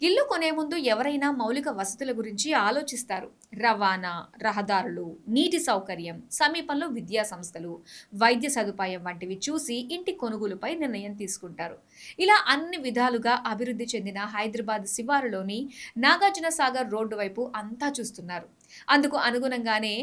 ఇల్లు కొనే ముందు ఎవరైనా మౌలిక వసతుల గురించి ఆలోచిస్తారు. రవాణా, రహదారులు, నీటి సౌకర్యం, సమీపంలో విద్యా సంస్థలు, వైద్య సదుపాయం వంటివి చూసి ఇంటి కొనుగోలుపై నిర్ణయం తీసుకుంటారు. ఇలా అన్ని విధాలుగా అభివృద్ధి చెందిన హైదరాబాద్ శివారులోని నాగార్జున సాగర్ రోడ్డు వైపు అంతా చూస్తున్నారు. అందుకు అనుగుణంగానే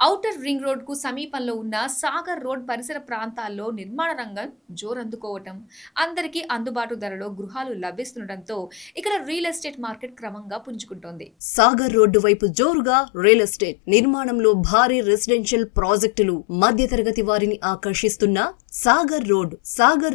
ఔటర్ రింగ్ రోడ్‌కు సమీపంలో ఉన్న సాగర్ రోడ్ పరిసర ప్రాంతాల్లో నిర్మాణ రంగం జోరందుకోవటం, అందరికీ అందుబాటు ధరలో గృహాలు లభిస్తుండటంతో ఇక్కడ రియల్ ఎస్టేట్ మార్కెట్ క్రమంగా పుంజుకుంటోంది. సాగర్ రోడ్డు వైపు జోరుగా రియల్ ఎస్టేట్ నిర్మాణంలో భారీ రెసిడెన్షియల్ ప్రాజెక్టులు మధ్యతరగతి వారిని ఆకర్షిస్తున్న సాగర్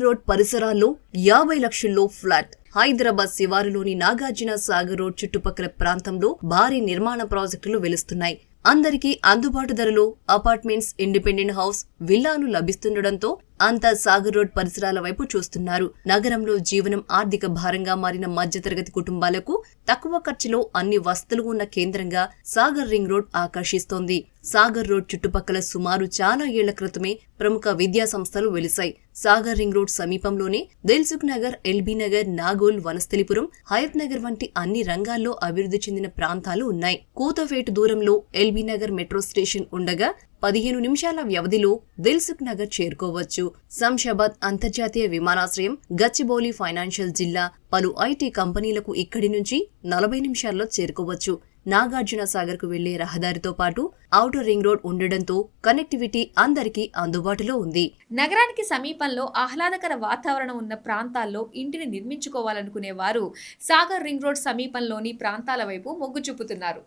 రోడ్ పరిసరాల్లో 50 లక్షల్లో ఫ్లాట్. హైదరాబాద్ శివారులోని నాగార్జున సాగర్ రోడ్ చుట్టుపక్కల ప్రాంతంలో భారీ నిర్మాణ ప్రాజెక్టులు వెలుస్తున్నాయి. అందరికీ అందుబాటు ధరలో అపార్ట్మెంట్స్, ఇండిపెండెంట్ హౌస్, విల్లాలు లభిస్తుండటంతో అంతా సాగర్ రోడ్ పరిసరాల వైపు చూస్తున్నారు. నగరంలో జీవనం ఆర్థిక భారంగా మారిన మధ్యతరగతి కుటుంబాలకు తక్కువ ఖర్చులో అన్ని వసతులు ఉన్న కేంద్రంగా సాగర్ రింగ్ రోడ్ ఆకర్షిస్తోంది. సాగర్ రోడ్ చుట్టుపక్కల సుమారు చాలా ఏళ్ల క్రితమే ప్రముఖ విద్యా సంస్థలు వెలిశాయి. సాగర్ రింగ్ రోడ్ సమీపంలోనే దిల్సుఖ్ నగర్, ఎల్బీ నగర్, నాగోల్, వనస్థలిపురం, హయత్ నగర్ వంటి అన్ని రంగాల్లో అభివృద్ధి చెందిన ప్రాంతాలు ఉన్నాయి. కూతవేటు దూరంలో ఎల్బీ నగర్ మెట్రో స్టేషన్ ఉండగా 15 నిమిషాల వ్యవధిలో దిల్సుఖ్ నగర్ చేరుకోవచ్చు. శంషాబాద్ అంతర్జాతీయ విమానాశ్రయం, గచ్చిబౌలి ఫైనాన్షియల్ జిల్లా, పలు ఐటీ కంపెనీలకు ఇక్కడి నుంచి 40 నిమిషాల్లో చేరుకోవచ్చు. నాగార్జున సాగర్ కు వెళ్లే రహదారితో పాటు ఔటర్ రింగ్ రోడ్ ఉండడంతో కనెక్టివిటీ అందరికీ అందుబాటులో ఉంది. నగరానికి సమీపంలో ఆహ్లాదకర వాతావరణం ఉన్న ప్రాంతాల్లో ఇంటిని నిర్మించుకోవాలనుకునే వారు సాగర్ రింగ్ రోడ్ సమీపంలోని ప్రాంతాల వైపు మొగ్గు చూపుతున్నారు.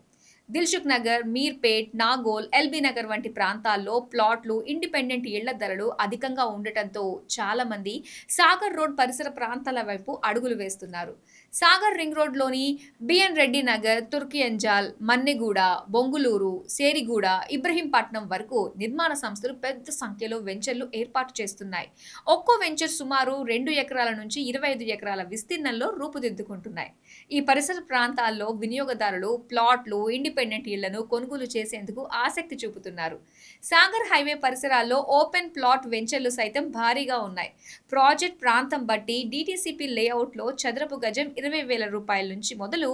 దిల్సుఖ్ నగర్, మీర్పేట్, నాగోల్, ఎల్బీ నగర్ వంటి ప్రాంతాల్లో ప్లాట్లు, ఇండిపెండెంట్ ఇళ్ల ధరలు అధికంగా ఉండటంతో చాలా మంది సాగర్ రోడ్ పరిసర ప్రాంతాల వైపు అడుగులు వేస్తున్నారు. సాగర్ రింగ్ రోడ్లోని బిఎన్ రెడ్డి నగర్, తుర్కియంజాల్, మన్నెగూడ, బొంగులూరు, సేరిగూడ, ఇబ్రహీంపట్నం వరకు నిర్మాణ సంస్థలు పెద్ద సంఖ్యలో వెంచర్లు ఏర్పాటు చేస్తున్నాయి. ఒక్కో వెంచర్ సుమారు 2 ఎకరాల నుంచి 25 ఎకరాల విస్తీర్ణంలో రూపుదిద్దుకుంటున్నాయి. ఈ పరిసర ప్రాంతాల్లో వినియోగదారులు ప్లాట్లు, ఇండిపెండెంట్ ఇళ్లను కొనుగోలు చేసేందుకు ఆసక్తి చూపుతున్నారు. సాగర్ హైవే పరిసరాల్లో ఓపెన్ ప్లాట్ వెంచర్లు సైతం భారీగా ఉన్నాయి. ప్రాజెక్ట్ ప్రాంతం బట్టి DTCP లేఅవుట్లో చదరపు గజం 20,000 రూపాయల నుంచి మొదలు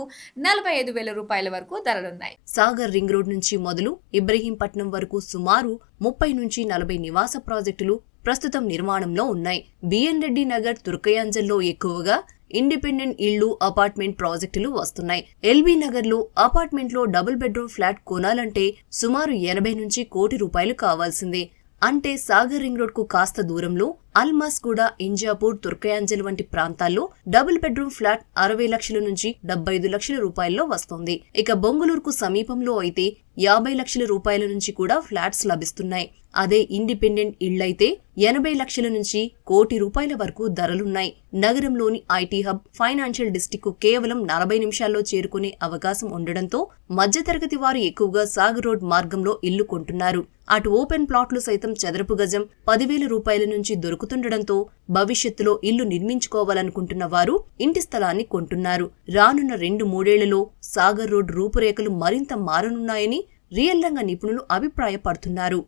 45,000 రూపాయల వరకు ధరలున్నాయి. సాగర్ రింగ్ రోడ్ నుంచి మొదలు ఇబ్రహీంపట్నం వరకు సుమారు 30 నుంచి 40 నివాస ప్రాజెక్టులు ప్రస్తుతం నిర్మాణంలో ఉన్నాయి. బిఎన్ రెడ్డి నగర్, తుర్కయాంజల్లో ఎక్కువగా ఇండిపెండెంట్ ఇళ్లు, అపార్ట్మెంట్ ప్రాజెక్టులు వస్తున్నాయి. ఎల్బీ నగర్ లో అపార్ట్మెంట్లో డబుల్ బెడ్రూమ్ ఫ్లాట్ కొనాలంటే సుమారు 80 నుంచి కోటి రూపాయలు కావాల్సిందే. అంటే సాగర్ రింగ్ రోడ్ కు కాస్త దూరంలో అల్మాస్ కూడా, ఇంజాపూర్, తుర్కయాంజల్ వంటి ప్రాంతాల్లో డబుల్ బెడ్రూమ్ ఫ్లాట్ 60 లక్షల నుంచి 75 లక్షల రూపాయల్లో వస్తోంది. ఇక బొంగుళూరుకు సమీపంలో అయితే 50 లక్షల రూపాయల నుంచి కూడా ఫ్లాట్స్ లభిస్తున్నాయి. అదే ఇండిపెండెంట్ ఇళ్లైతే 80 లక్షల నుంచి కోటి రూపాయల వరకు ధరలున్నాయి. నగరంలోని ఐటీ హబ్, ఫైనాన్షియల్ డిస్ట్రిక్ట్ కు కేవలం 40 నిమిషాల్లో చేరుకునే అవకాశం ఉండడంతో మధ్యతరగతి వారు ఎక్కువగా సాగర్ రోడ్ మార్గంలో ఇల్లు కొంటున్నారు. అటు ఓపెన్ ప్లాట్లు సైతం చదరపు గజం 10,000 రూపాయల నుంచి దొరుకుతుండడంతో భవిష్యత్తులో ఇల్లు నిర్మించుకోవాలనుకుంటున్న వారు ఇంటి స్థలాన్ని కొంటున్నారు. రానున్న 2-3 ఏళ్లలో సాగర్ రోడ్ రూపురేఖలు మరింత మారనున్నాయని రియల్ రంగ నిపుణులు అభిప్రాయపడుతున్నారు.